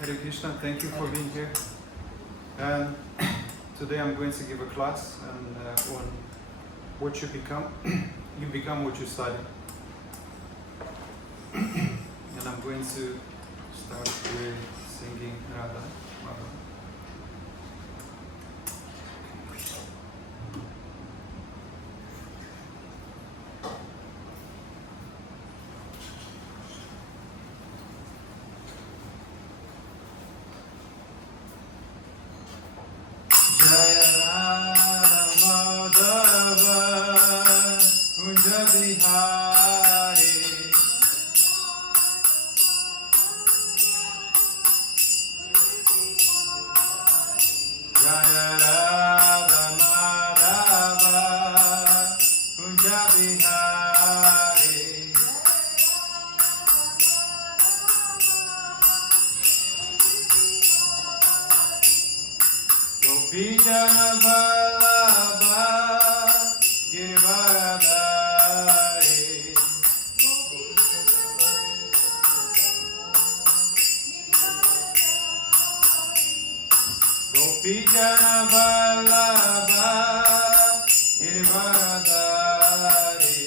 Hare Krishna, thank you for being here. And today I'm going to give a class on what you become. You become what you study. And I'm going to start with singing Radha. Madhava. Jaya Radha Madhava Kunja Bihari Jaya Radha Madhava Kunja Bihari Gopijana Vallabha Giridharadhari Gopijana Vallabha Giridharadhari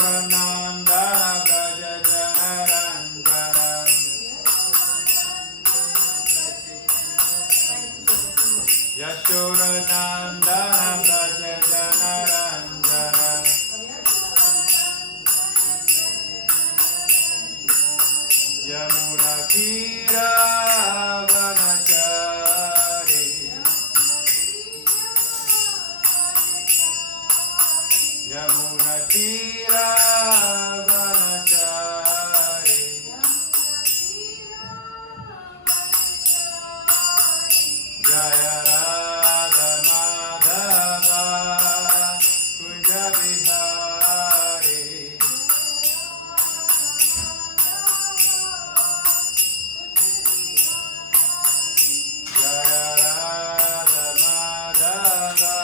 Yashodanandana Braja Janaranjana Yashodanandana Braja Janaranjana Yamuna Tira Vanachari Yamuna Tira Vanachari Jaya Radha Madhava Kunja Bihari Jaya Radha Madhava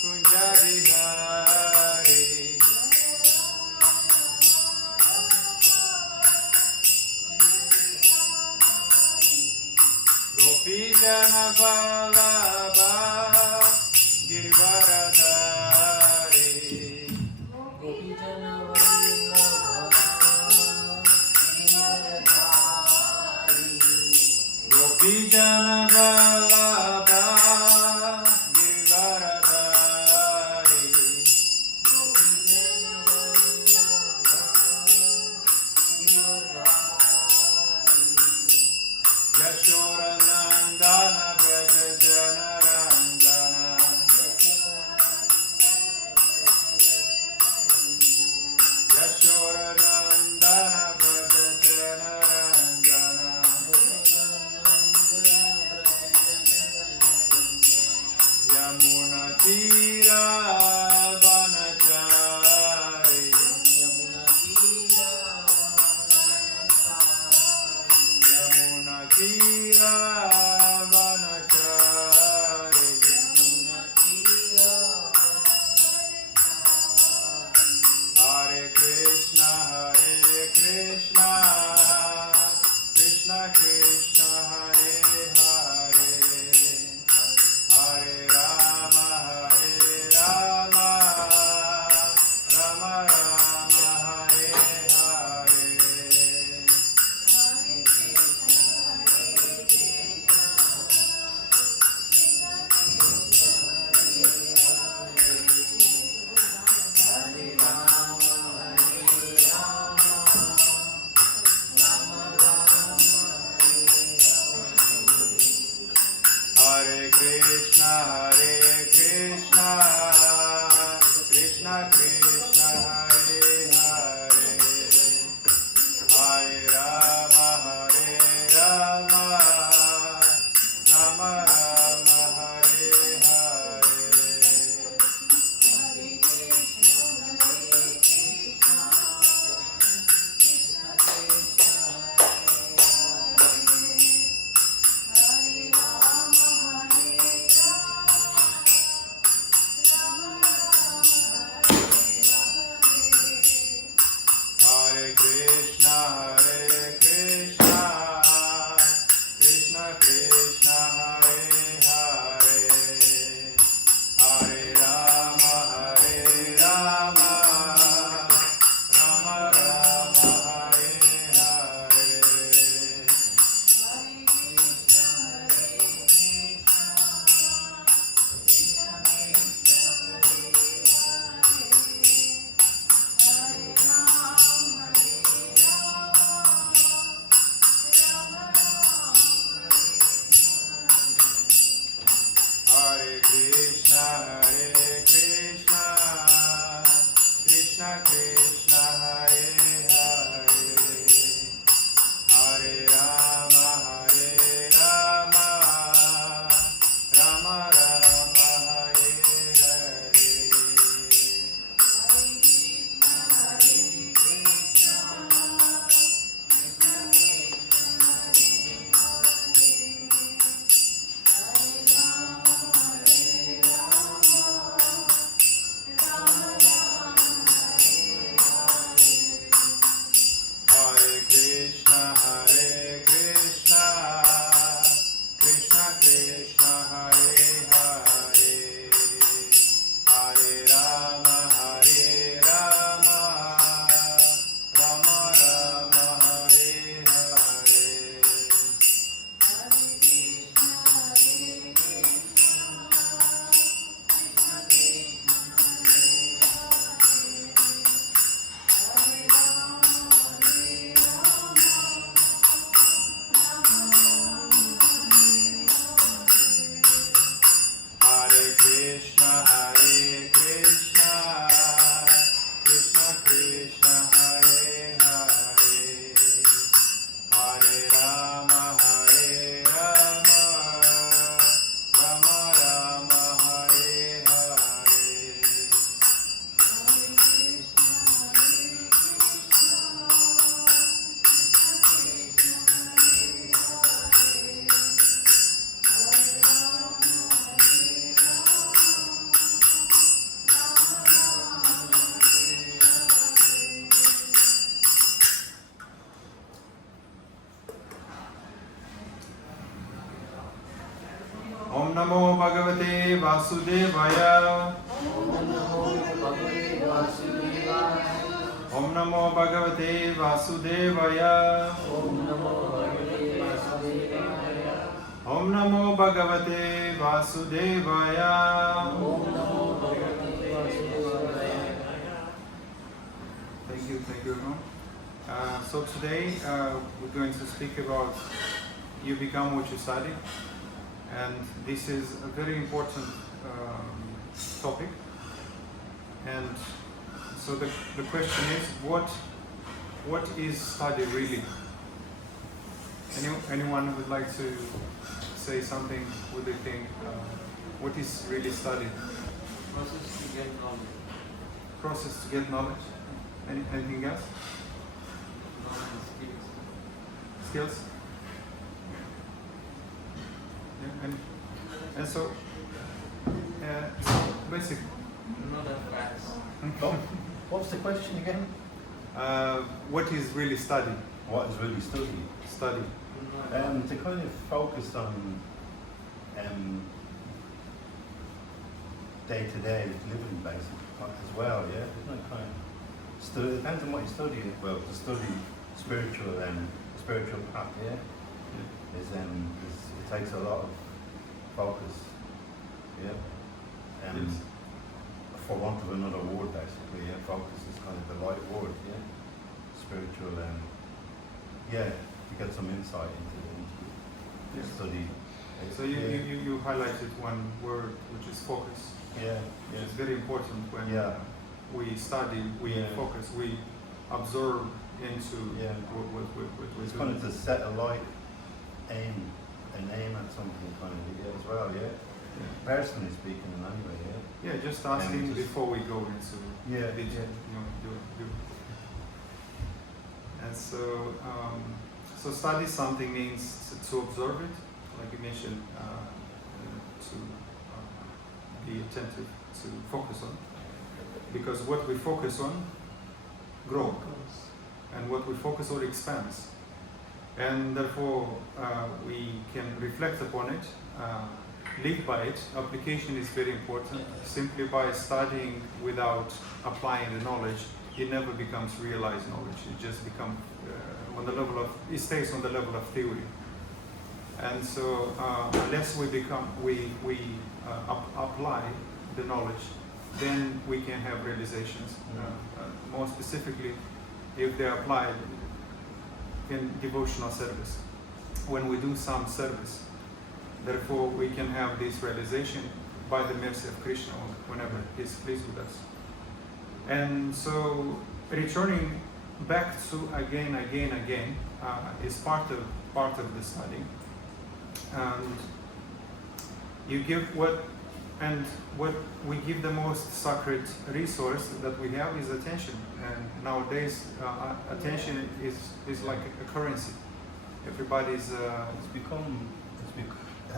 Kunja Bihari Gopijana Vallabha Giridharadhari Gopijana Vallabha Gopijana Vallabha Giridharadhari Yashodanandana Braja Janaranjana Yashodanandana Braja Janaranjana Yamuna Tira Vanachari Yamuna Tira Vanachari Hare Krishna Krishna Krishna Hare Hare Hare Rama Rama Rama Hare Hare Hare Krishna Krishna Krishna Hare Hare Hare Rama Rama Rama Hare Hare Krishna, Krishna Krishna, Hare Hare, Hare Rama, Rama Rama, Hare Hare. Om Namo Bhagavate Vasudevaya. Om Namo Bhagavate Vasudevaya. Om Namo Bhagavate Vasudevaya. Thank you everyone. So today we're going to speak about you become what you study. And this is a very important topic. And so the question is, what is study really? Anyone would like to say something? What they think? What is really study? Process to get knowledge. Process to get knowledge. Anything else? Knowledge, skills. Skills? Yeah, and so basically. Not that fast. Oh, what's the question again? What is really study? What is really study? Study. To kind of focus on day-to-day living basically as well, yeah? There's no kind of study, it depends on what you study. Well, to study spiritual path, yeah? It takes a lot of focus, yeah? Yes. For want of another word basically, yeah? Focus is kind of the right word, yeah? Spiritual to get some insight into Yes. study. So you highlighted one word, which is focus, Yeah, which is very important when Yeah. we study, we Yeah. focus, we absorb into Yeah. what we're It's doing. kind of to set a light aim at something kind of, yeah, as well, yeah? Yeah. Personally speaking, in any way, yeah? Yeah, just asking just- before we go into Yeah, it, yeah. do. And so study something means to observe it, like you mentioned, to be attentive, to focus on. Because what we focus on grows, and what we focus on expands. And therefore, we can reflect upon it, live by it. Application is very important. Simply by studying without applying the knowledge, it never becomes realized knowledge. It just becomes it stays on the level of theory. And so, unless we apply the knowledge, then we can have realizations. More specifically, if they are applied in devotional service, when we do some service, therefore we can have this realization by the mercy of Krishna whenever He's pleased with us. And so, returning back to again is part of the study. And you give what we give the most sacred resource that we have is attention. And nowadays, attention is like a currency. Everybody's It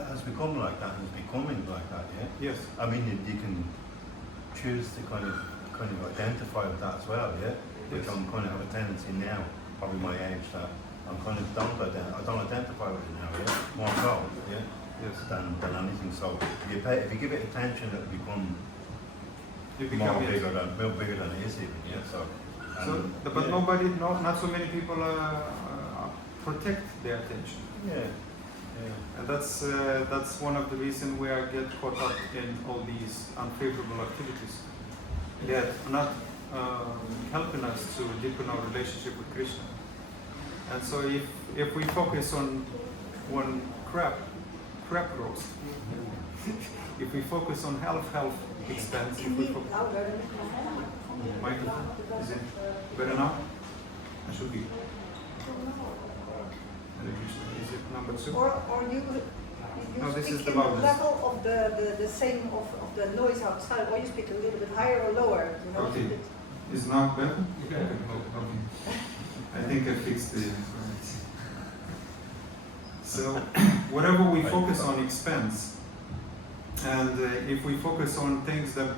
has become like that, and it's becoming like that, yeah? yes, I mean, you can choose to kind of identify with that as well, yeah? Which Yes. I'm kind of have a tendency now, probably my age, that I'm kind of I don't identify with it now, yeah? More so, yeah? yes. Than anything. So if you give it attention, it'll become You more become yes. bigger than it is even, yeah? So, But not so many people protect their attention. Yeah. And that's one of the reasons we are get caught up in all these unfavorable activities that are not helping us to deepen our relationship with Krishna. And so if we focus on one crab roast, if we focus on health expense, if we focus, microphone, is it better now? I should be. Is it number 2? Or you No, this speak is the in the loudness. level of the same of the noise outside, or you speak a little bit higher or lower, you know? Okay. Is now better? Okay. I think I fixed the. So, whatever we focus on expense, and if we focus on things that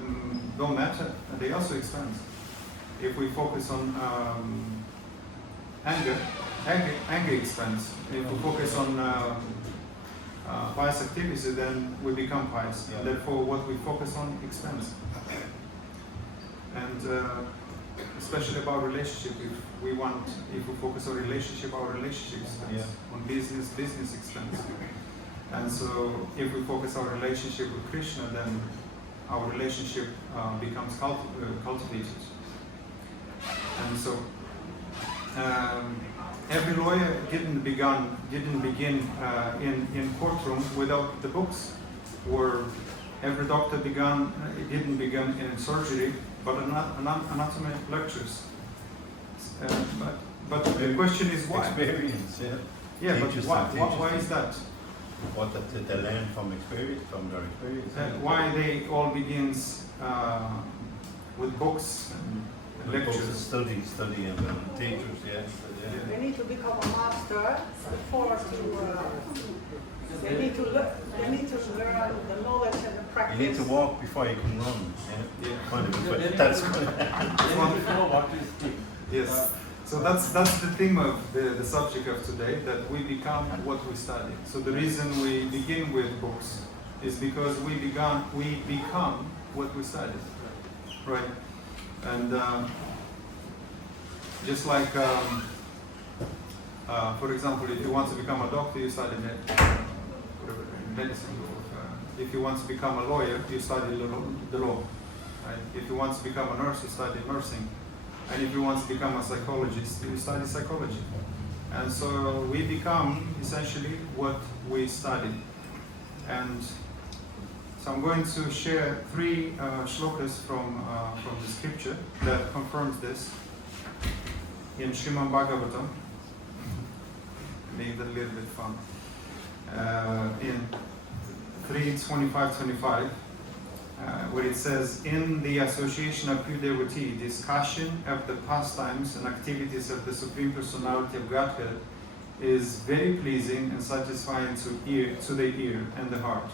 don't matter, they also expense. If we focus on anger expense. If we focus on pious activity, then we become pious. Yeah. Therefore, what we focus on expense. And especially about relationship, if we focus on relationship, our relationship expense. Yeah. On business expense. And so, if we focus our relationship with Krishna, then our relationship becomes cultivated. And so, every lawyer didn't begin in courtroom without the books, or every doctor didn't begin in surgery, but anatomy lectures. But the question is why? Experience, yeah. Yeah, but Teachers why is that? What that they learn from experience, from their experience. Why they all begins with books and Like books and lectures? study and teachers, yes. Yeah. They need to become a master before they need to learn the knowledge and the practice. You need to walk before you can run. Yeah. Yeah. Kind of, They but need that's to- good. They need to know what is the. Yes. So that's the theme of the subject of today, that we become what we study. So the reason we begin with books is because we become what we study. Right? And just like, for example, if you want to become a doctor, you study medicine. If you want to become a lawyer, you study the law. Right? If you want to become a nurse, you study nursing. And if you want to become a psychologist, you study psychology. And so we become essentially what we study. And so I'm going to share 3 shlokas from the scripture that confirms this in Srimad Bhagavatam. Make it a little bit fun. In 3:25-25. Where it says, in the association of pure devotee, discussion of the pastimes and activities of the Supreme Personality of Godhead is very pleasing and satisfying to the ear and the heart.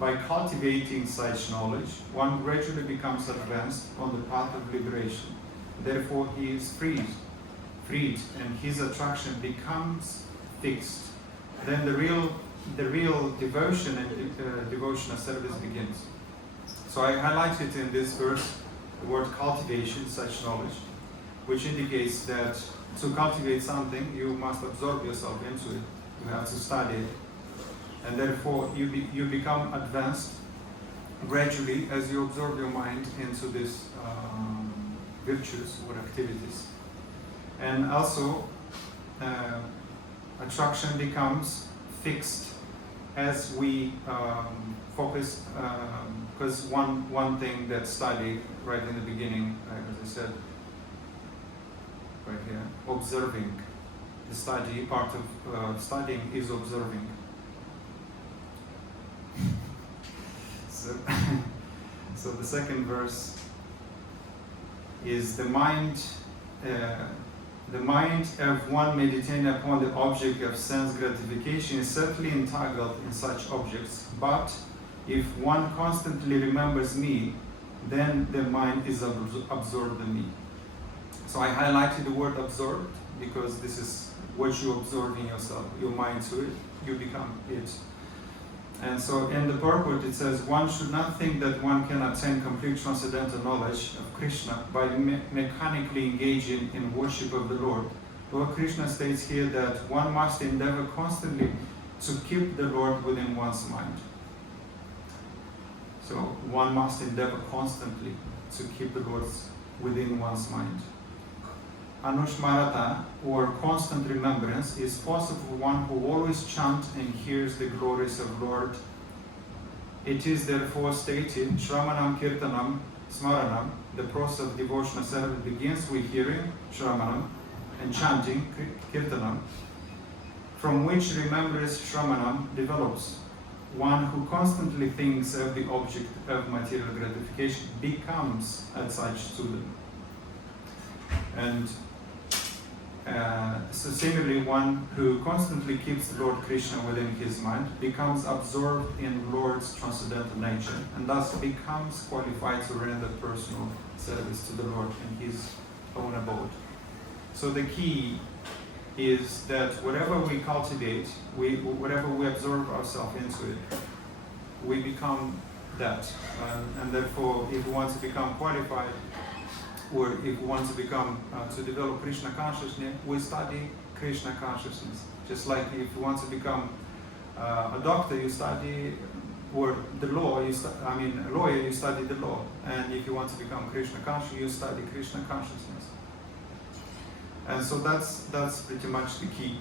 By cultivating such knowledge, one gradually becomes advanced on the path of liberation. Therefore, he is freed, and his attraction becomes fixed. Then the real devotion and devotional service begins. So I highlighted in this verse the word cultivation, such knowledge, which indicates that to cultivate something, you must absorb yourself into it. You have to study it. And therefore, you become advanced gradually as you absorb your mind into these virtues or activities. And also, attraction becomes fixed as we focus, because one thing that study right in the beginning, as I said, right here, observing. The study, part of studying is observing. So the second verse is the mind of one meditating upon the object of sense gratification is certainly entangled in such objects, but if one constantly remembers me, then the mind is absorbed in me. So I highlighted the word absorbed because this is what you absorb in yourself, your mind to it, you become it. And so in the purport it says, one should not think that one can attain complete transcendental knowledge of Krishna by mechanically engaging in worship of the Lord. Lord Krishna states here that one must endeavor constantly to keep the Lord within one's mind. So one must endeavor constantly to keep the Lord within one's mind. Anushmarata, or constant remembrance, is possible for one who always chants and hears the glories of Lord It is therefore stated, Shramanam Kirtanam Smaranam, the process of devotional service begins with hearing Shramanam and chanting Kirtanam, from which remembrance Shramanam develops. One who constantly thinks of the object of material gratification becomes as such to them. And so similarly, one who constantly keeps the Lord Krishna within his mind becomes absorbed in Lord's transcendental nature and thus becomes qualified to render personal service to the Lord in his own abode. So the key is that whatever we cultivate, whatever we absorb ourselves into it, we become that. And therefore, if we want to become qualified, or if we want to become, to develop Krishna consciousness, we study Krishna consciousness. Just like if you want to become a doctor, you study, or the law, a lawyer, you study the law. And if you want to become Krishna conscious, you study Krishna consciousness. And so that's pretty much the key.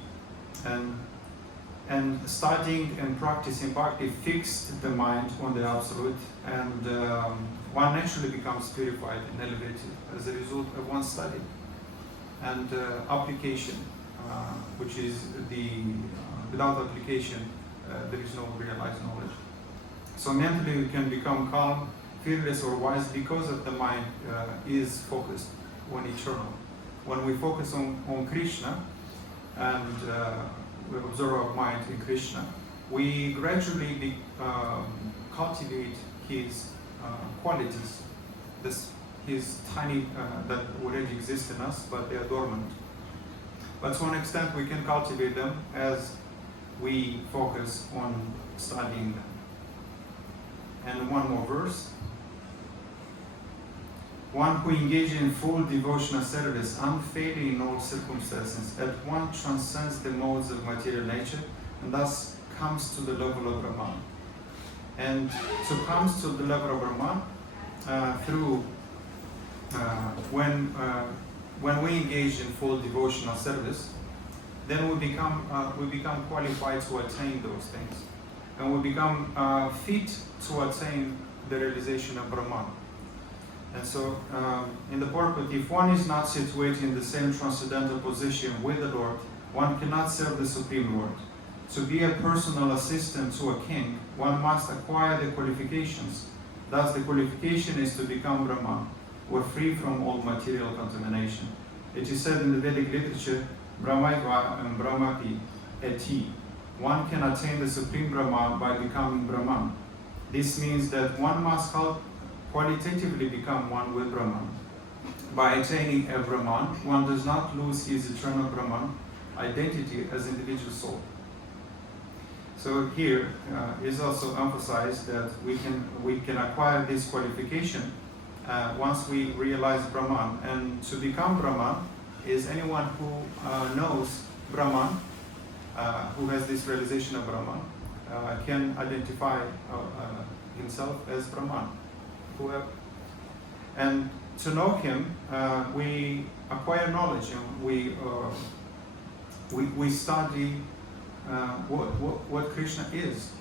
And studying and practicing bhakti fixed the mind on the absolute, and one naturally becomes purified and elevated as a result of one's study. And application, which is without application, there is no realized knowledge. So mentally we can become calm, fearless, or wise because of the mind is focused on eternal. When we focus on Krishna and we observe our mind in Krishna, we gradually cultivate his qualities, his tiny, that already exist in us, but they are dormant. But to an extent we can cultivate them as we focus on studying them. And one more verse. One who engages in full devotional service, unfailing in all circumstances, at once transcends the modes of material nature and thus comes to the level of Brahman. And so comes to the level of Brahman through when we engage in full devotional service, then we become qualified to attain those things, and we become fit to attain the realization of Brahman. And so, in the purport, if one is not situated in the same transcendental position with the Lord, one cannot serve the Supreme Lord. To be a personal assistant to a king, one must acquire the qualifications. Thus, the qualification is to become Brahman, or free from all material contamination. It is said in the Vedic literature, Brahmaiva and Brahmapi eti. One can attain the Supreme Brahman by becoming Brahman. This means that one must qualitatively become one with Brahman. By attaining a Brahman, one does not lose his eternal Brahman identity as individual soul. So here is also emphasized that we can acquire this qualification once we realize Brahman. And to become Brahman is anyone who knows Brahman, who has this realization of Brahman, can identify himself as Brahman. And to know him, we acquire knowledge, and we study what Krishna is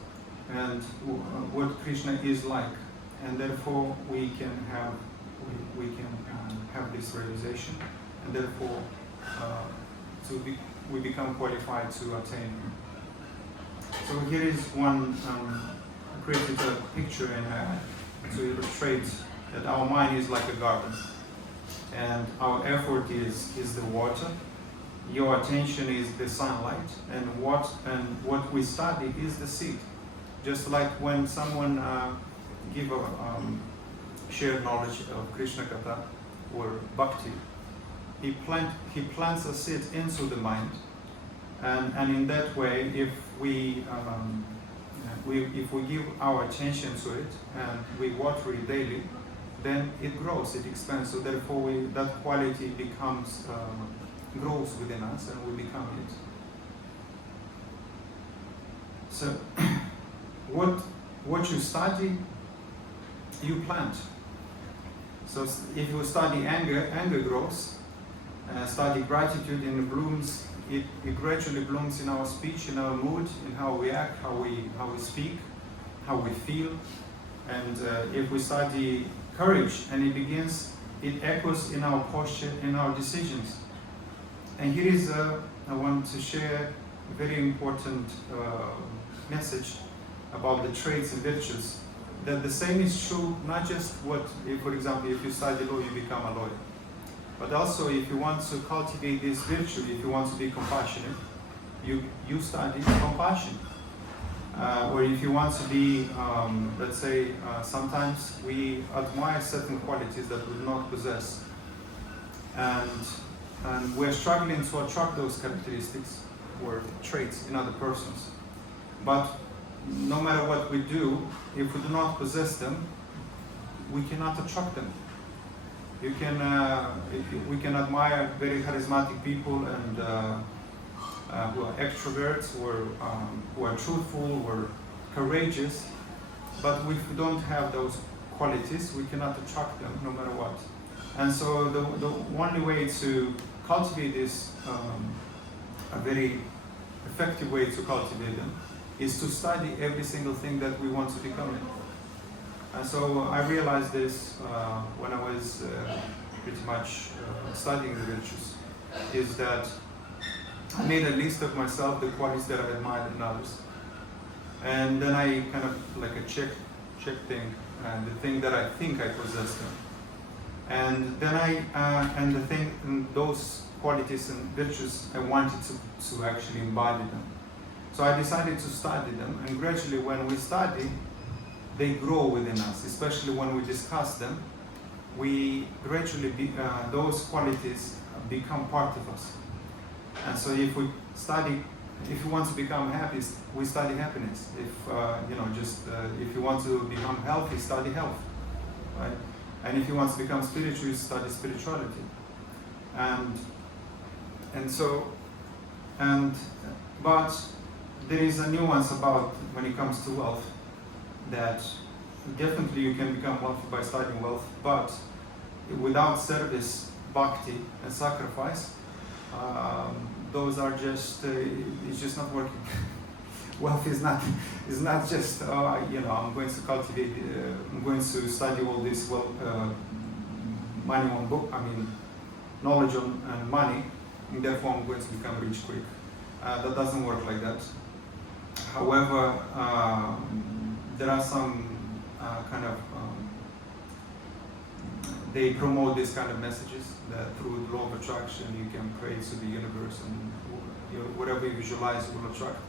and what Krishna is like, and therefore we can have this realization, and therefore we become qualified to attain him. So here is one created a picture to illustrate that our mind is like a garden, and our effort is the water. Your attention is the sunlight, and what we study is the seed. Just like when someone give a shared knowledge of Krishna Katha or Bhakti, he plants a seed into the mind, and in that way, if we give our attention to it and we water it daily, then it grows, it expands. So therefore, that quality grows within us, and we become it. So, what you study, you plant. So if you study anger grows. Study gratitude, and it blooms. It gradually blooms in our speech, in our mood, in how we act, how we speak, how we feel. And if we study courage, and it echoes in our posture, in our decisions. And here is, I want to share a very important message about the traits and virtues. That the same is true, not just for example, if you study law, you become a lawyer. But also, if you want to cultivate this virtue, if you want to be compassionate, you study compassion. Or if you want to be, let's say, sometimes we admire certain qualities that we do not possess. And we're struggling to attract those characteristics or traits in other persons. But no matter what we do, if we do not possess them, we cannot attract them. We can admire very charismatic people and who are extroverts, who are truthful, or courageous. But if we don't have those qualities, we cannot attract them no matter what. And so the only way to cultivate this, a very effective way to cultivate them, is to study every single thing that we want to become. And so I realized this when I was pretty much studying the virtues, is that I made a list of myself, the qualities that I admired in others. And then I kind of like a check thing, and the thing that I think I possess them. And then and those qualities and virtues, I wanted to actually embody them. So I decided to study them, and gradually when we study, they grow within us, especially when we discuss them. We gradually, those qualities become part of us. And so if we want to become happy, we study happiness. If you want to become healthy, study health, right? And if you want to become spiritual, you study spirituality. But there is a nuance about when it comes to wealth, that definitely you can become wealthy by studying wealth, but without service, bhakti, and sacrifice, those are just, it's just not working. Wealth is not just, I'm going to cultivate, I'm going to study all this knowledge and money, and therefore I'm going to become rich quick. That doesn't work like that. However, there are some they promote this kind of messages that through the law of attraction you can pray to the universe, and whatever you visualize will attract.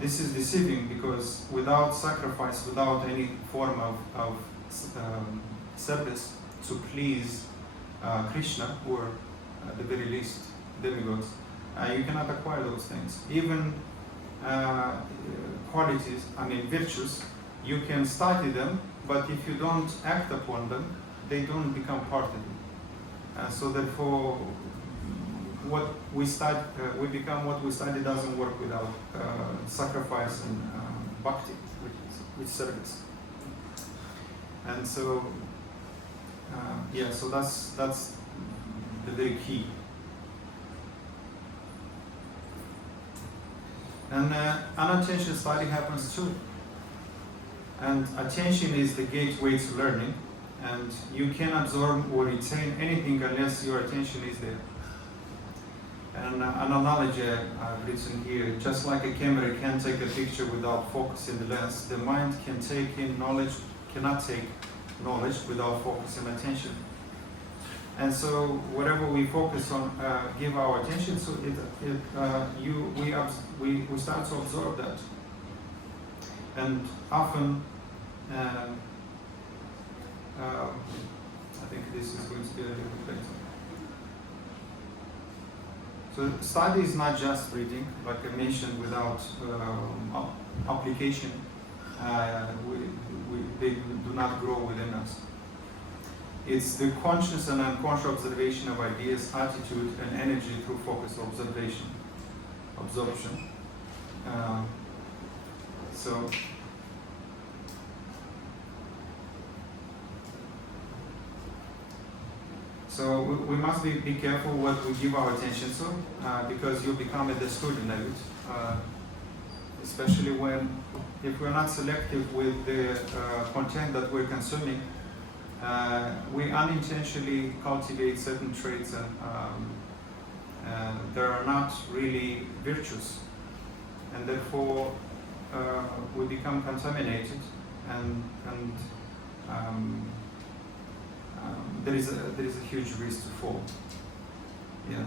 This is deceiving, because without sacrifice, without any form of service to please Krishna, or at the very least demigods, you cannot acquire those things. Even qualities, virtues, you can study them, but if you don't act upon them, they don't become part of you. So therefore, what we study, we become what we study. Doesn't work without sacrifice and bhakti, which service. And so, so that's the very key. And unattention study happens too. And attention is the gateway to learning, and you can absorb or retain anything unless your attention is there. And an analogy I've written here: just like a camera can't take a picture without focusing the lens, the mind cannot take knowledge without focusing attention. And so whatever we focus on, give our attention to, we start to absorb that. And often, I think this is going to be a little bit better. So study is not just reading, like I mentioned, without application. They do not grow within us. It's the conscious and unconscious observation of ideas, attitude, and energy through focused absorption. So we must be careful what we give our attention to, because you become a student of it, especially when if we're not selective with the content that we're consuming, we unintentionally cultivate certain traits and that are not really virtuous, and therefore we become contaminated, and there is a huge risk to fall. Yeah.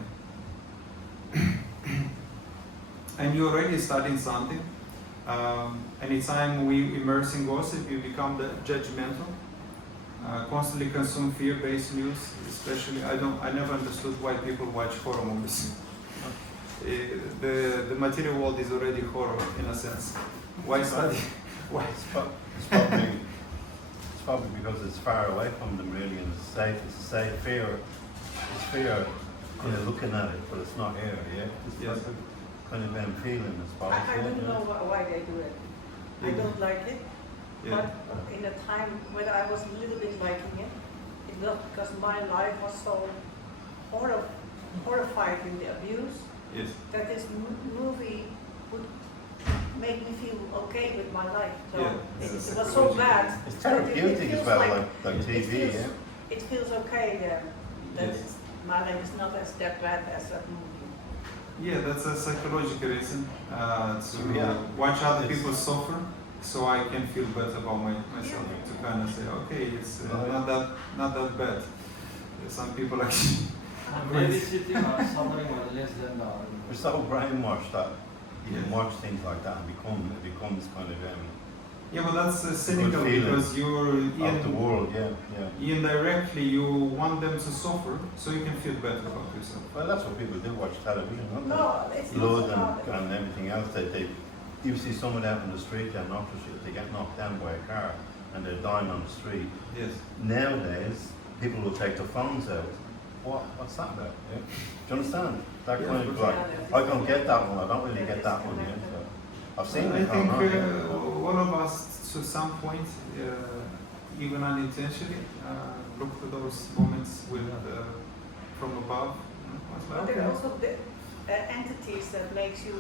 And you're already studying something. Anytime we immerse in gossip, you become judgmental. Constantly consume fear-based news, especially. I never understood why people watch horror movies. The material world is already horror in a sense. Why study? Why? It's probably because it's far away from them really, and it's safe. It's a safe fear. It's fear, kind of looking at it, but it's not here. Yeah. It's Yes. kind of feeling, I suppose. I don't know why they do it. I don't like it. Yeah. But in the time when I was a little bit liking it, it was because my life was so horrified in the abuse Yes. that this movie would make me feel okay with my life. So Yeah, it it's was so bad. It's that it therapeutic feels as well, like like it TV. feels, Yeah. it feels okay then that Yes. my life is not as that bad as that movie. Yeah, that's a psychological reason to Yeah. watch other It's- people suffer, so I can feel better about myself. To kind of say, okay, it's not that bad. Some people actually. Babysitting or suffering was less than the We're so brainwashed that you can Yeah. watch things like that and it becomes kind of Yeah, but that's cynical feeling because you're out the world. Yeah, yeah. indirectly you want them to suffer, so you can feel better about yourself. Well, that's what people do, watch television, don't they? No, it's Blood not about it. and everything else. You see someone out in the street, they're knocked, they get knocked down by a car and they're dying on the street. Yes. Nowadays, people will take their phones out. What's that about? Yeah? Do you understand? That Yeah, kind of like, I don't get that one, I don't really get that one. Yeah? So I've seen I it. think yeah. all of us, to some point, even unintentionally, look to those moments with from above. It's like, But there are okay. also the entities that makes you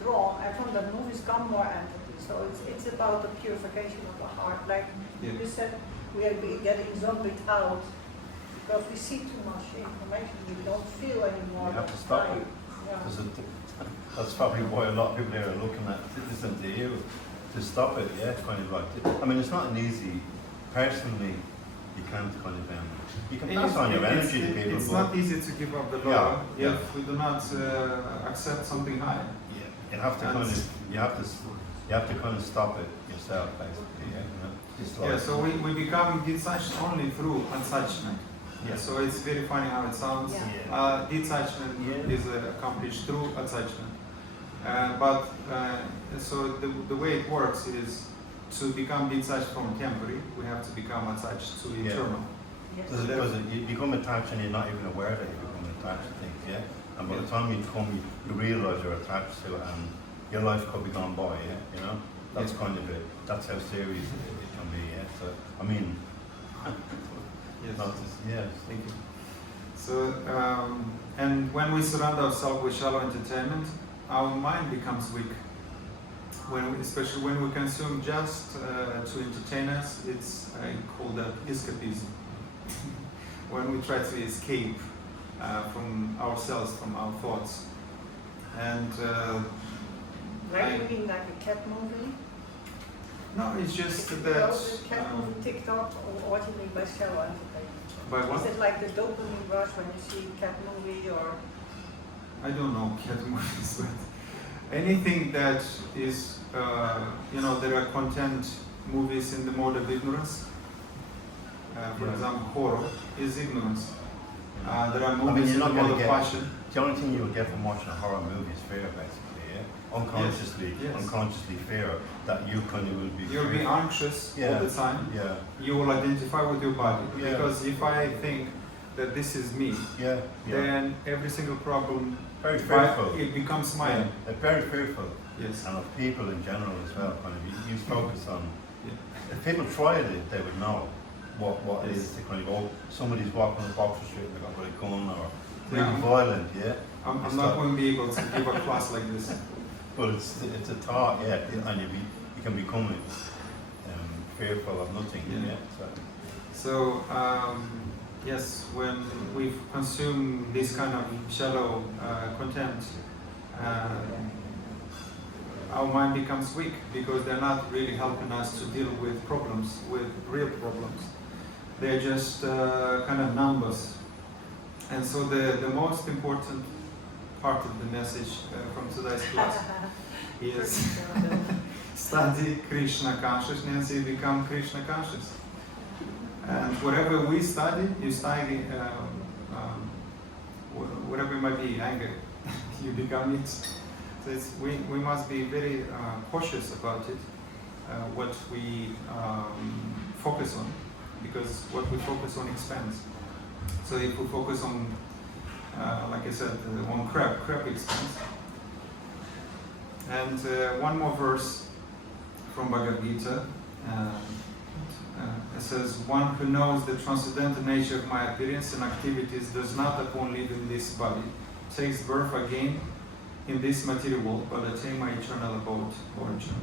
drawn, and from the movies come more entities. So it's about the purification of the heart. Like Yeah. you said, we are getting zombied out because we see too much information. We don't feel anymore. You have to what's stop right. it. Yeah. That's probably why a lot of people there are looking at listen to you to stop it. Yeah, kind of like. I mean, it's not an easy. Personally, you can't kind of you can pass on your energy to people. It's but not easy to give up the Yeah, law yeah. if we do not accept something higher. yeah, you have to kind of you have to kind of stop it yourself, basically. Yeah, you know? It's like, Yeah, so we become detached only through attachment. Yeah. So it's very funny how it sounds. Yeah. Detachment Yeah. is accomplished through attachment. So the way it works is to become detached from temporary, we have to become attached to Yeah. eternal. Yes. because you become attached and you're not even aware that you become attached to things. Yeah, and by the time you realise you're attached to it, and your life could be gone by. Yeah, you know. That's Yeah. kind of it. That's how serious it can be. Yeah. So I mean. Yes. Not just, yes. Thank you. So, and when we surround ourselves with shallow entertainment, our mind becomes weak. Especially when we consume just to entertain us, I call that escapism. When we try to escape from ourselves, from our thoughts. And Like you mean like a cat movie? no, it's just If you that. go to cat movie, TikTok, or what you mean by shallow entertainment? By Is what? it like the dopamine rush when you see cat movie or? I don't know cat movies, but anything that is, there are content movies in the mode of ignorance. For Yeah. example, horror is ignorance. There are I mean, movies you're in the not mode gonna of get. passion. The only thing you'll get from watching a horror movie is fear, basically. Yeah. Unconsciously fear that you kind of will be. You'll be fearful. anxious Yeah. all the time. Yeah. You will identify with your body. Yeah. Because if I think that this is me, Yeah. Yeah. then every single problem, Very fearful. it becomes Yeah. mine. They're very fearful. Yes. And of people in general as well. Kind of. You focus on. Yeah. If people tried it, they would know what it is to kind of go. Somebody's walking on Boxer Street and they've got a gun or really Yeah. violent. Yeah. I'm It's not like- going to be able to give a class like this. But it's a thought, yeah, and you can become fearful of nothing, Yeah. yeah. So yes, when we consume this kind of shallow content, our mind becomes weak because they're not really helping us to deal with problems, with real problems. They're just kind of numbers. And so the most important part of the message from today's class is study Krishna consciousness, you become Krishna conscious. And whatever we study, you study, whatever it might be, anger, you become it. So we must be very cautious about it, what we focus on, because what we focus on expands. So if we focus on, like I said, on crab expands. And one more verse from Bhagavad Gita. It says, one who knows the transcendental nature of my appearance and activities does not upon leaving this body, takes birth again in this material world, but attain my eternal abode, origin.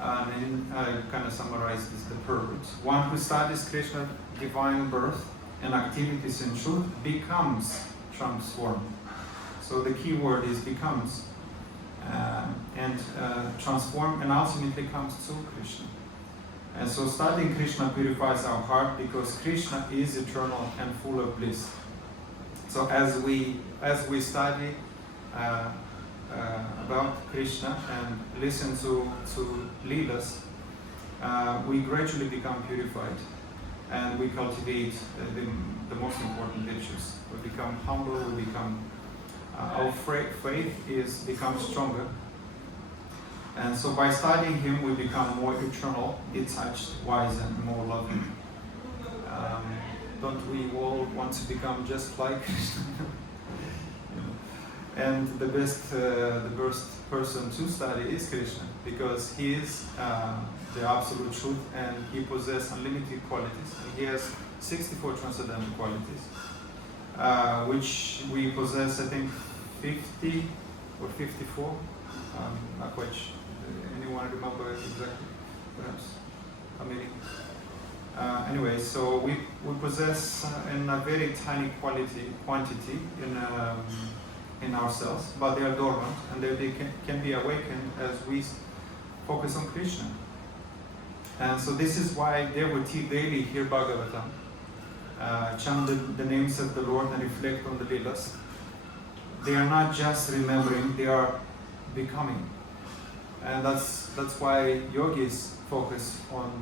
And then I kind of summarize this, the purpose. One who studies Krishna divine birth and activities in truth becomes transformed. So the key word is becomes, and transform, and ultimately comes to Krishna. And so studying Krishna purifies our heart because Krishna is eternal and full of bliss. So as we study about Krishna and listen to Leelas, we gradually become purified and we cultivate the most important virtues. We become humble, we become, our faith becomes stronger. And so by studying him, we become more eternal, detached, wise, and more loving. Don't we all want to become just like Krishna? And the best person to study is Krishna, because he is the absolute truth, and he possesses unlimited qualities. And he has 64 transcendental qualities, which we possess, I think, 50 or 54. Not quite sure. Anyone remember exactly? Perhaps how many? Anyway, so we possess in a very tiny quantity in ourselves, but they are dormant and they can be awakened as we focus on Krishna. And so this is why devotees daily hear Bhagavatam, chant the names of the Lord and reflect on the Leelas. They are not just remembering, they are becoming. And that's why yogis focus on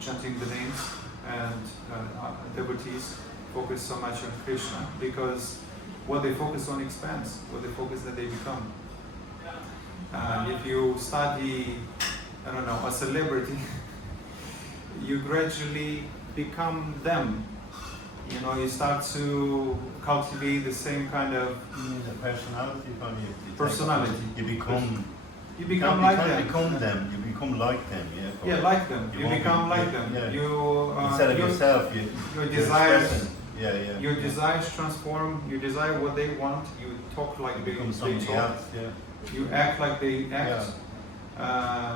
chanting the names, and devotees focus so much on Krishna, because what they focus on expands, what they focus that they become. If you study, I don't know, a celebrity, you gradually become them. You know, you start to cultivate the same kind of The personality from you. personality. You become. You become like them. You become them. You become like them. Yeah. Yeah, like them. You won't become be- like them. Yeah. You Instead of yourself, your you're desires. expressing. Yeah. Your desires transform. You desire what they want. You talk like they become somebody talk. else. Yeah. You act like they act.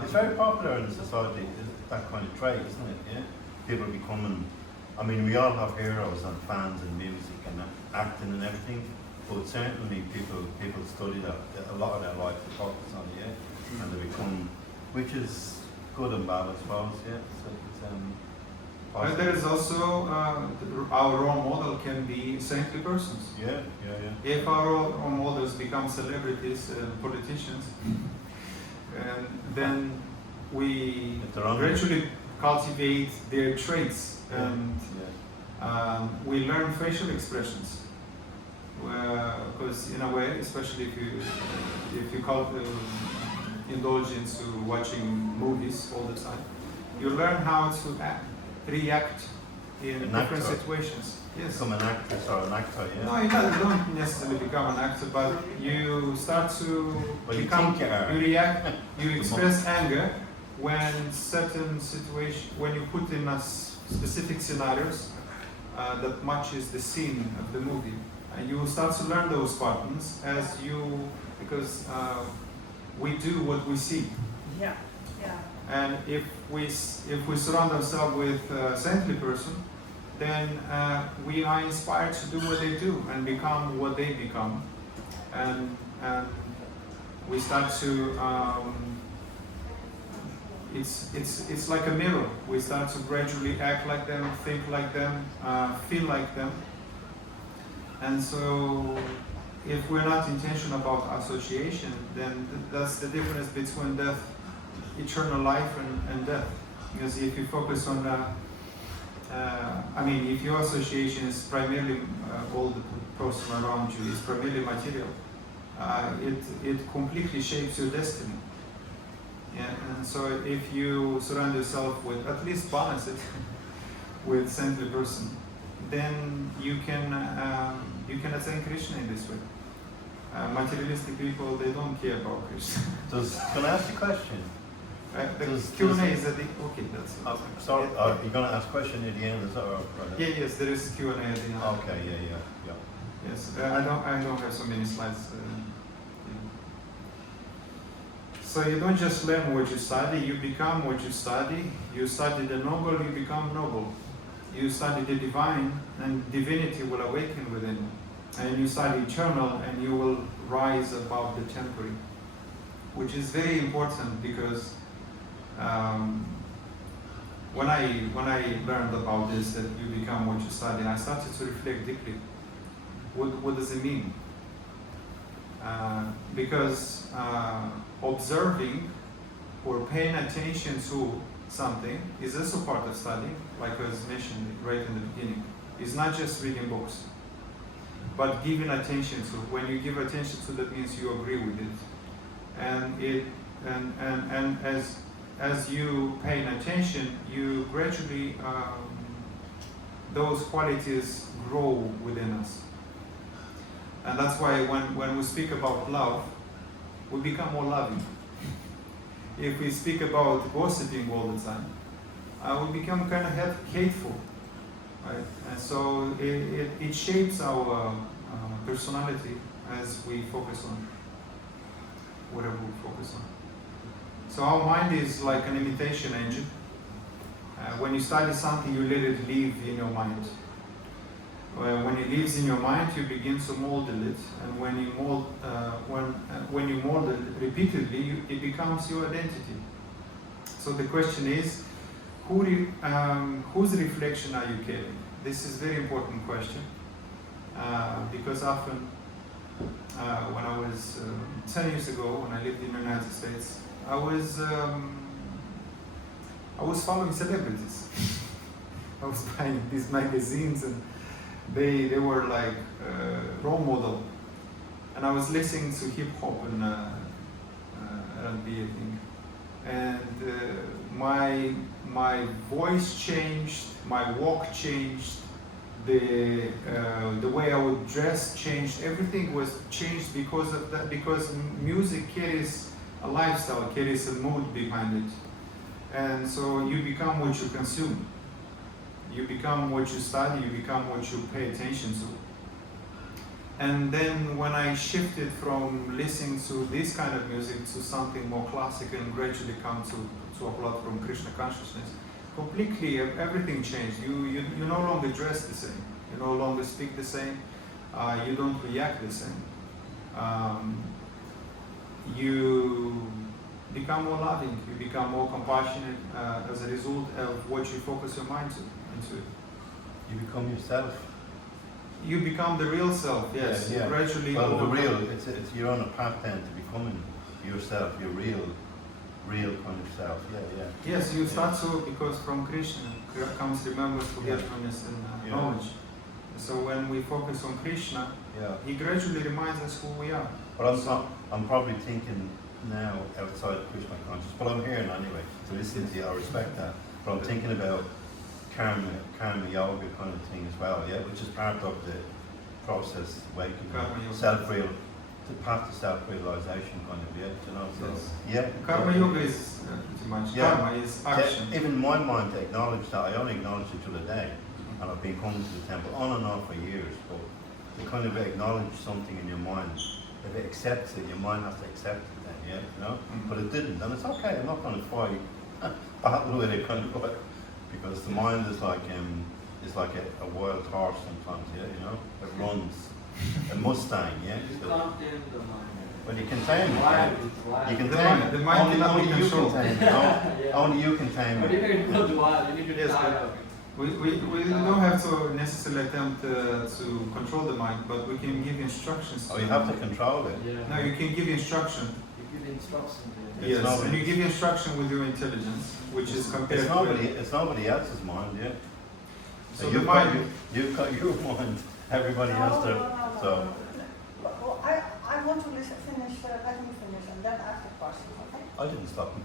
It's very popular in society, that kind of trait, isn't it? Yeah. People becoming. I mean, we all have heroes and fans in music and acting and everything, but certainly people study that a lot of their life to focus on, yeah, and they become, which is good and bad, I suppose, yeah. So it's And there is also our role model can be saintly persons. Yeah. If our role models become celebrities and politicians, and then we If they're on gradually cultivate their traits, and we learn facial expressions. Because in a way, especially if you indulge into watching movies all the time, you learn how to react in different situations. Yes. Become an actress or an actor, yeah. No, you don't necessarily become an actor, but you start to Well, you become. think you are. You react. You express anger when when you put in specific scenarios that matches the scene of the movie. you will start to learn those patterns because we do what we see. Yeah, yeah. And if we surround ourselves with a saintly person, then we are inspired to do what they do and become what they become, and we start to. It's like a mirror. We start to gradually act like them, think like them, feel like them, and so. If we're not intentional about association, then that's the difference between death, eternal life, and death. Because if you focus on, if your association is primarily all the person around you is primarily material, it completely shapes your destiny. Yeah, and so if you surround yourself with, at least balance it with saintly person, then you can attain Krishna in this way. Materialistic people, they don't care about Krishna. Can I ask you a question? The Q&A is at the, okay, that's it. Sorry, you're going to ask a question at the end, is that all right? Yeah, yes, there is Q&A at the end. Okay, yeah. Yes, I don't have so many slides. So you don't just learn what you study, you become what you study. You study the noble, you become noble. You study the divine, and divinity will awaken within you. And you study eternal, and you will rise above the temporary, which is very important because when I learned about this, that you become what you study, I started to reflect deeply. What does it mean? Because observing or paying attention to something is also part of studying, like I was mentioned right in the beginning. It's not just reading books, but giving attention to. When you give attention to, that means you agree with it, and as you paying attention, you gradually those qualities grow within us. And that's why when we speak about love, we become more loving. If we speak about gossiping all the time, we become kind of hateful, right? And so it shapes our personality as we focus on whatever we focus on. So our mind is like an imitation engine. When you study something, you let it live in your mind. When it lives in your mind, you begin to mold it, and when you mold it repeatedly, it becomes your identity. So the question is, whose reflection are you carrying? This is a very important question, because often, when I was 10 years ago, when I lived in the United States, I was following celebrities. I was buying these magazines, and they were like role model, and I was listening to hip hop and R&B, I think, and my voice changed, my walk changed, the way I would dress changed. Everything was changed because of that. Because music carries a lifestyle, carries a mood behind it, and so you become what you consume. You become what you study, you become what you pay attention to. And then when I shifted from listening to this kind of music to something more classical and gradually come to a lot from Krishna consciousness, completely everything changed. You no longer dress the same, you no longer speak the same, you don't react the same. You become more loving, you become more compassionate as a result of what you focus your mind into it. You become yourself. You become the real self, yes. Yeah. You gradually well, the overcome. real, it's you're on a path then to becoming yourself, your real kind of self. Yeah. Yes, you start to, because from Krishna comes remembrance, forgetfulness, and knowledge. So when we focus on Krishna, he gradually reminds us who we are. But I'm probably thinking now outside Krishna consciousness, but I'm hearing anyway to listen to you. I respect that. But I'm thinking about karma yoga kind of thing as well, which is part of the process, awakening, the path to self-realization kind of, you know. So Karma yoga is pretty much karma is action. Even my mind to acknowledge that, I only acknowledged it the other day, and I've been coming to the temple on and off for years. But kind of acknowledge something in your mind. If it accepts it, your mind has to accept it then, yeah, you know? But it didn't, and it's okay, I'm not going to fight, battle with it kind of way, because the mind is like a wild horse sometimes, yeah, you know? It runs, a Mustang, yeah? You So, can't tame the mind. well, you can tame it, Wild, yeah? it's wild. You can The tame mind- it. the mind cannot be Only you can controlled. tame it, Yeah. only you can tame But it. if it goes wild, you need to Yes, tie but- up. We don't have to necessarily attempt to control the mind, but we can give instructions. Oh, you have to control it. Yeah. No, you can give instruction. You give instructions. It's Yes, not- and you give instruction with your intelligence, which is compared It's nobody else's mind, yeah? So you've the got, mind, you've got your mind, everybody has their, so. Well, I want to finish, let me finish and then ask the question, okay? I didn't stop him.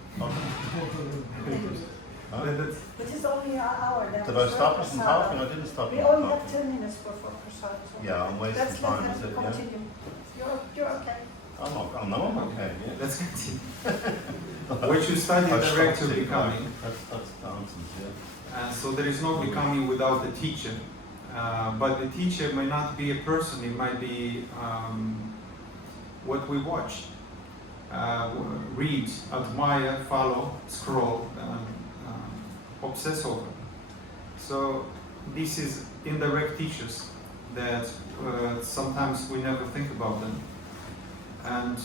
Huh? that's, But it's only an hour. Then Did I stop us from talking? I didn't stop We him only from have talking. 10 minutes for silence. Yeah, I'm wasting time, is it, yeah? Continue. You're okay. I'm okay, yeah. let's continue. What you study I direct to stopped it, becoming. right. That's nonsense, yeah. And so there is no becoming without the teacher. But the teacher may not be a person, it might be what we watch, read, admire, follow, scroll, obsess over. So this is indirect teachers that sometimes we never think about them. And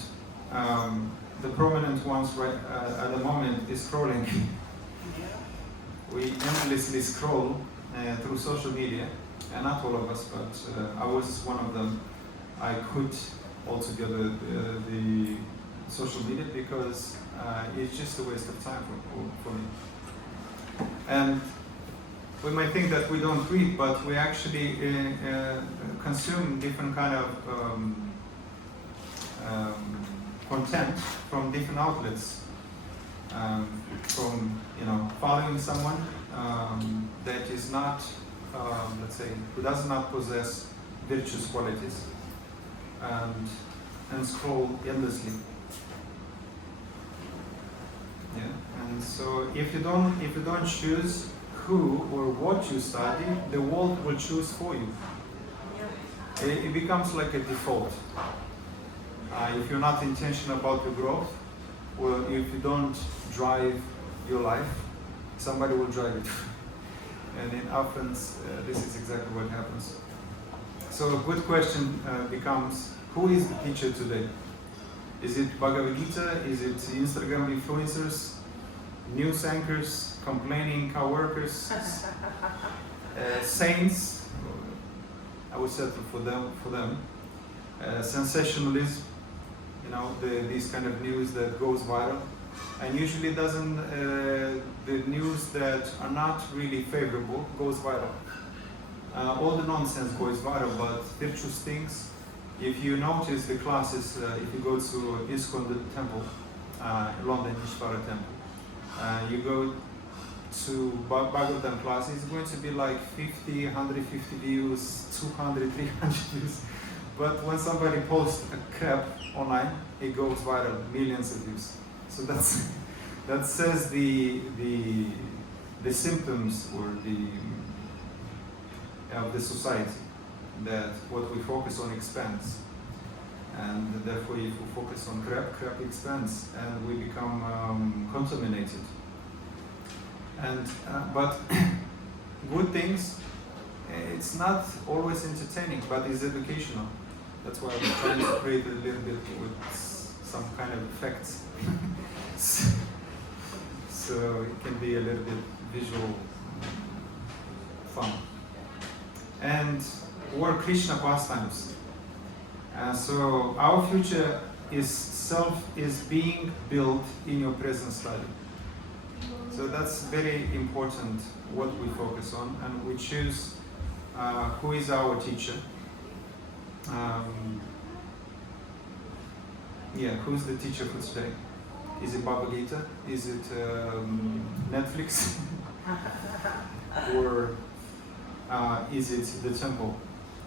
the prominent ones right at the moment is scrolling. We endlessly scroll through social media, and not all of us, but I was one of them. I quit altogether the social media because it's just a waste of time for me. And we might think that we don't read, but we actually consume different kind of content from different outlets. From following someone that is not, let's say, who does not possess virtuous qualities, and scroll endlessly. Yeah, and so if you don't choose who or what you study, the world will choose for you. It becomes like a default. If you're not intentional about your growth, or if you don't drive your life, somebody will drive it. And in Athens, this is exactly what happens. So a good question becomes, who is the teacher today? Is it Bhagavad Gita? Is it Instagram influencers? News anchors? Complaining co-workers? Saints? I would settle for them. Sensationalism? These kind of news that goes viral. And usually doesn't, the news that are not really favorable goes viral. All the nonsense goes viral, but virtuous things, if you notice the classes, if you go to ISKCON the temple, London Ishvara temple, you go to Bhagavatam class, it's going to be like 50, 150 views, 200, 300 views. But when somebody posts a crap online, it goes viral, millions of views. So that says the symptoms or of the society, that what we focus on expands, and therefore if we focus on crap expands, and we become contaminated. And but good things, it's not always entertaining, but it's educational. That's why we're trying to create a little bit with some kind of effects. So it can be a little bit visual fun. And or Krishna pastimes. So our future is being built in your present study. So that's very important what we focus on, and we choose who is our teacher. Who's the teacher for today? Is it Bhagavad Gita? Is it Netflix? Or is it the temple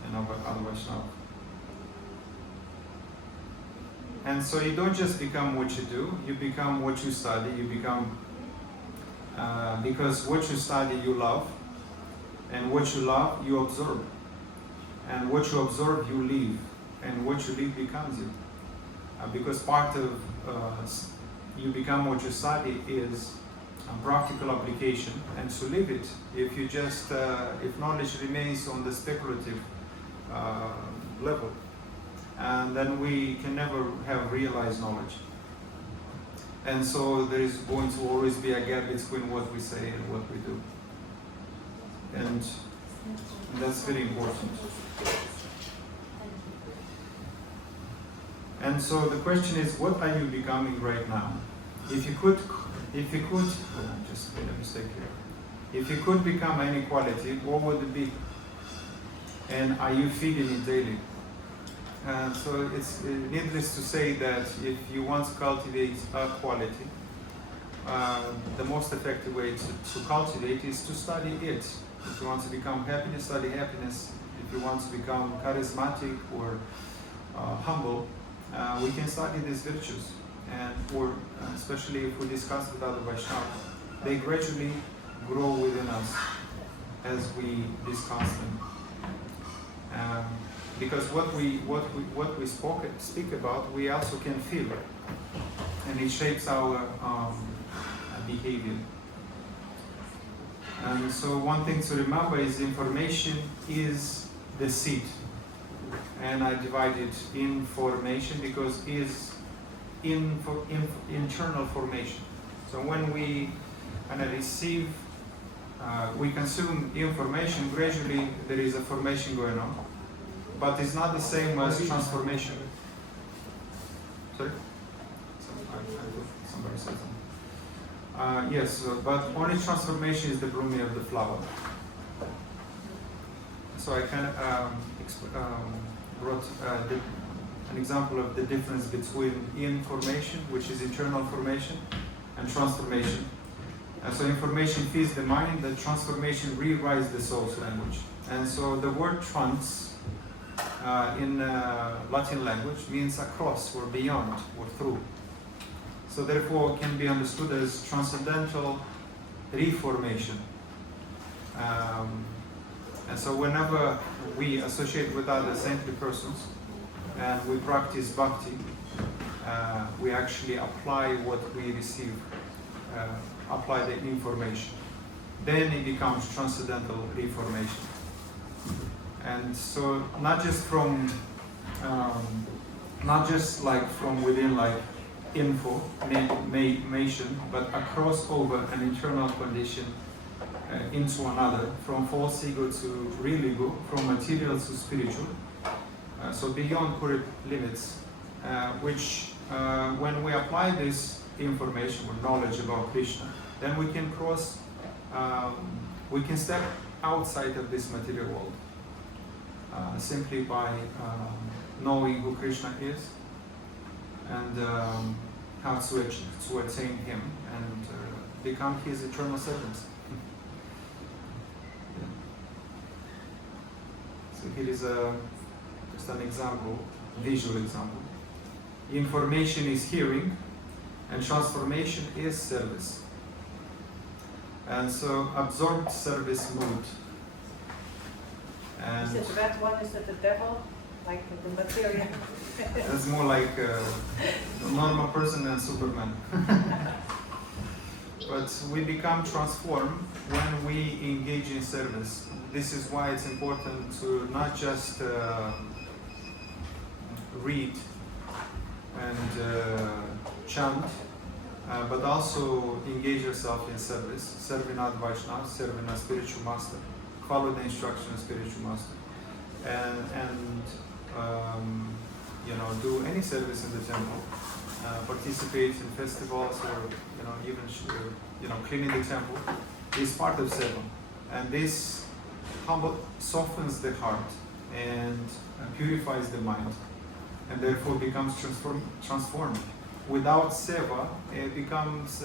and Adi Vaishnava? And so you don't just become what you do, you become what you study, you become, because what you study you love, and what you love you absorb. and what you observe, you live, and what you live becomes you. Because part of you become what you study is a practical application, and to live it, if you just if knowledge remains on the speculative level, and then we can never have realized knowledge. And so there is going to always be a gap between what we say and what we do. And that's very important. And so the question is, what are you becoming right now? If you could, oh, just made a mistake here. If you could become any quality, what would it be? And are you feeding it daily? So it's needless to say that if you want to cultivate a quality, the most effective way to cultivate is to study it. If you want to become happiness, study happiness. If you want to become charismatic or humble, we can study these virtues. And or especially if we discuss with other Vaishnavas, they gradually grow within us as we discuss them. Because what we speak about, we also can feel, and it shapes our behavior. And so one thing to remember is information is the seed, and I divide it in formation because is internal formation. So when we receive, we consume information, gradually there is a formation going on. But it's not the same as transformation. Sorry? Somebody said something. Yes, but only transformation is the blooming of the flower. So I kind of brought an example of the difference between information, which is internal formation, and transformation. So information feeds the mind, the transformation rewrites the soul's language. And so the word trans in Latin language means across or beyond or through. So therefore it can be understood as transcendental reformation. And so whenever we associate with other saintly persons and we practice bhakti, we actually apply what we receive, apply the information. Then it becomes transcendental reformation. And so not just from, not just like from within like information, but across over an internal condition into another, from false ego to real ego, from material to spiritual. So beyond current limits, which when we apply this information or knowledge about Krishna, then we can cross, we can step outside of this material world. Simply by knowing who Krishna is and how to attain Him and become His eternal servants. Yeah. So here is just an example, visual example. Information is hearing, and transformation is service. And so absorbed service mood. And is it the red one? Is it the devil? Like the material? It's more like a normal person and Superman. But we become transformed when we engage in service. This is why it's important to not just read and chant, but also engage yourself in service, serving other Vaishnavas, serving a spiritual master. Follow the instruction of spiritual master, and do any service in the temple, participate in festivals, or even cleaning the temple is part of seva, and this softens the heart and purifies the mind, and therefore becomes transformed. Without seva, it becomes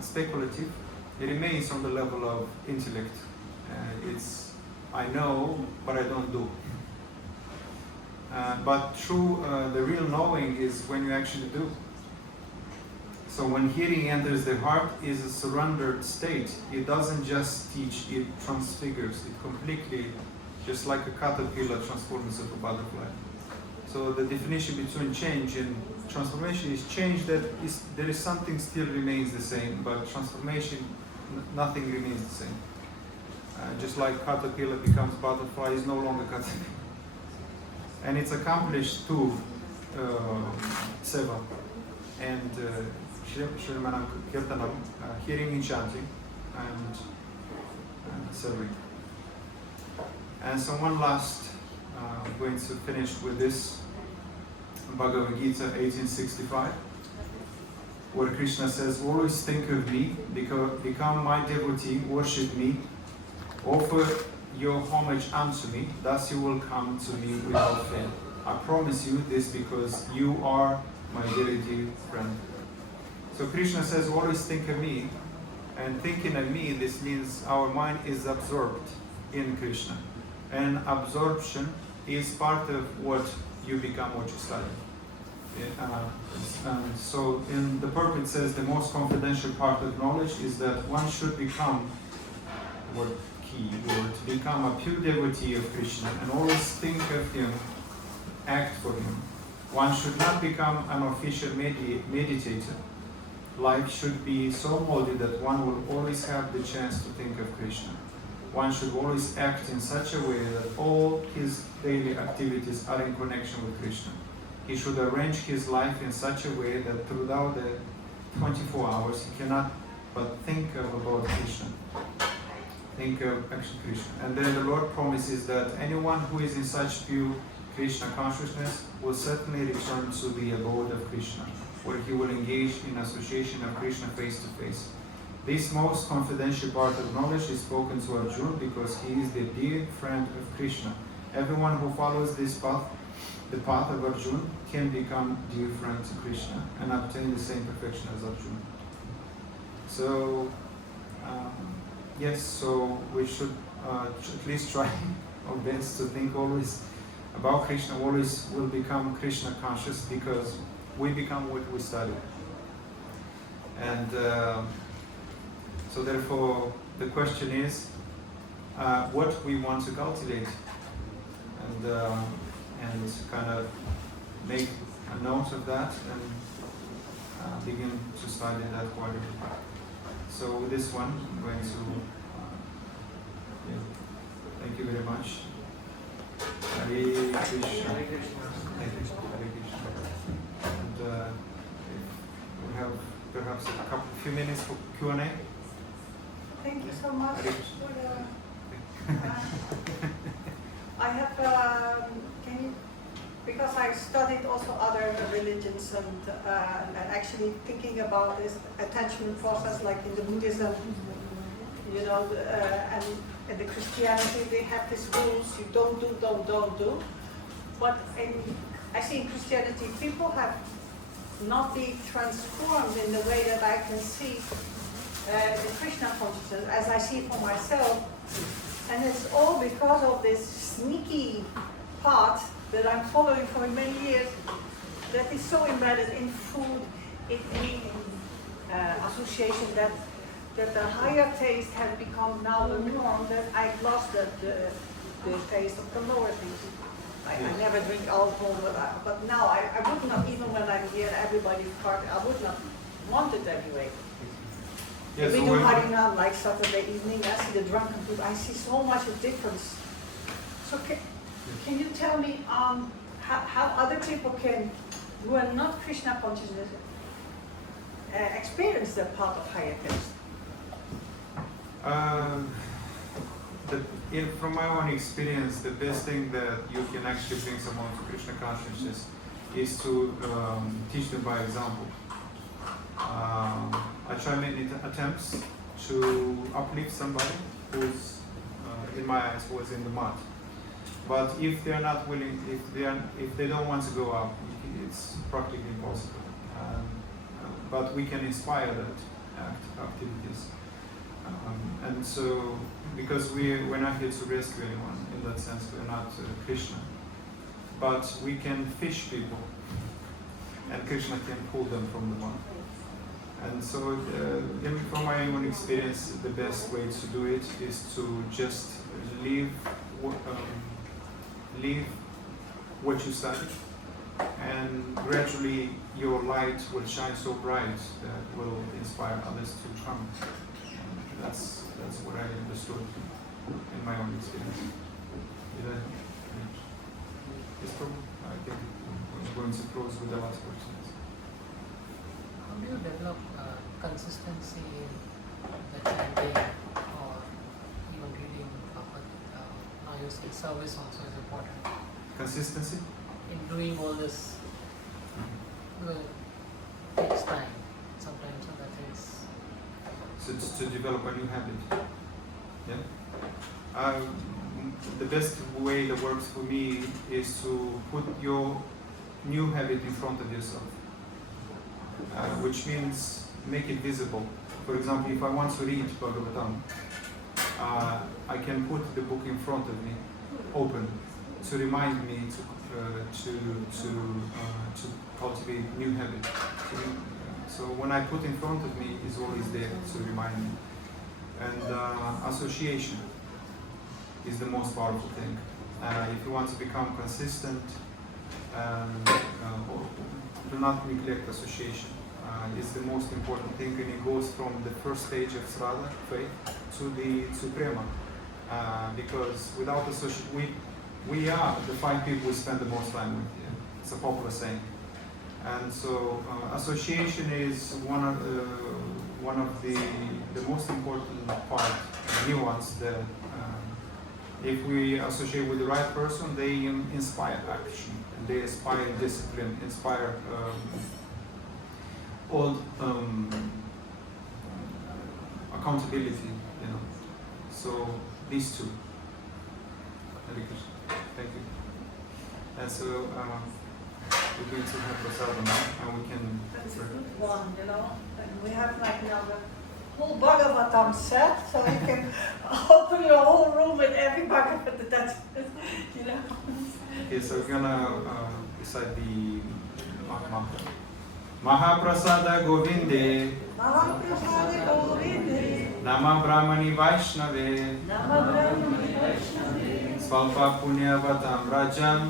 speculative. It remains on the level of intellect. It's, I know, but I don't do. But true, the real knowing is when you actually do. So when hearing enters the heart, is a surrendered state. It doesn't just teach, it transfigures, it completely just like a caterpillar transforms into a butterfly. So the definition between change and transformation is change that is, there is something still remains the same, but transformation, nothing remains the same. Just like caterpillar becomes butterfly, is no longer caterpillar. And it's accomplished through seva and Shrimanam Kirtanam, hearing and chanting and serving. And so one last, I'm going to finish with this Bhagavad Gita 1865, where Krishna says, always think of me, become my devotee, worship me, offer your homage unto me, thus you will come to me without fail. I promise you this because you are my very dear friend. So Krishna says, always think of me, and thinking of me, this means our mind is absorbed in Krishna. And absorption is part of what you become, what you study. So in the purport it says the most confidential part of knowledge is that one should become, what key word, become a pure devotee of Krishna and always think of him, act for him. One should not become an official meditator. Life should be so molded that one will always have the chance to think of Krishna. One should always act in such a way that all his daily activities are in connection with Krishna. He should arrange his life in such a way that throughout the 24 hours he cannot but think about Krishna. Think of actually Krishna. And then the Lord promises that anyone who is in such pure Krishna consciousness will certainly return to the abode of Krishna, where he will engage in association of Krishna face to face. This most confidential part of knowledge is spoken to Arjuna because he is the dear friend of Krishna. Everyone who follows this path, the path of Arjuna, can become dear friend to Krishna and obtain the same perfection as Arjuna. So, yes, so we should at least try our best to think always about Krishna, always will become Krishna conscious because we become what we study. And so therefore the question is what we want to cultivate and kind of make a note of that and begin to study that quality. So with this one I'm going to thank you very much. Hare Krishna. Hare Krishna. Hare Krishna. Hare Krishna. And we have perhaps a few minutes for Q&A. Thank you so much Hare for the. I have, can you, because I studied also other religions and actually thinking about this attachment process, like in the Buddhism, you know, and in the Christianity they have these rules: you don't do. But I see in Christianity people have not been transformed in the way that I can see the Krishna consciousness as I see for myself, and it's all because of this sneaky path that I'm following for many years that is so embedded in food, in any association that the higher taste has become now the norm, that I've lost the taste of the lower things. I never drink alcohol, but now I would not, even when I'm here, everybody's party, I would not want it anyway. Yeah, we so do when- Harinam like Saturday evening, I see the drunken people, I see so much of difference. So can you tell me how other people can, who are not Krishna consciousness, experience the path of higher taste? From my own experience, the best thing that you can actually bring someone to Krishna consciousness is to teach them by example. I try many attempts to uplift somebody who's, in my eyes, was in the mud. But if they're not willing, if they don't want to go up, it's practically impossible. But we can inspire that activities. And so, because we're not here to rescue anyone, in that sense, we're not Krishna. But we can fish people, and Krishna can pull them from the mud. And so, from my own experience, the best way to do it is to just live leave what you study, and gradually your light will shine so bright that will inspire others to come. And that's what I understood in my own experience. Did I reach this problem? I think I'm going to close with the last question. How do you develop consistency in the chanting or even reading Bhagavad Gita? Now you say service also is important. Consistency? In doing all this, well, it takes time. Sometimes so that is So to develop a new habit. Yeah. The best way that works for me is to put your new habit in front of yourself, which means make it visible. For example, if I want to read Bhagavatam, I can put the book in front of me, open, to remind me to cultivate new habit. So when I put in front of me, it's always there to remind me. And association is the most powerful thing. If you want to become consistent, do not neglect association. It's the most important thing, and it goes from the first stage of Sraddha, faith, to Prema. Because without association, we are the 5 people we spend the most time with. Yeah? It's a popular saying. And so association is one of the most important part, nuance that if we associate with the right person, they inspire action, and they inspire discipline, inspire accountability, you know. So these two. Thank you. And so we're going to have prasadam now, and we can. That's a good one, you know. And we have like now the whole Bhagavatam set, so you can open your whole room with every Bhagavatam. That's, you know. Okay, so we're gonna recite the mantra. Mahaprasada Govinde, Mahaprasade Govinde, Nama Brahmani Vaishnave, Nama Brahmani Vaishnave, Svalpa Punyavatam Rajam,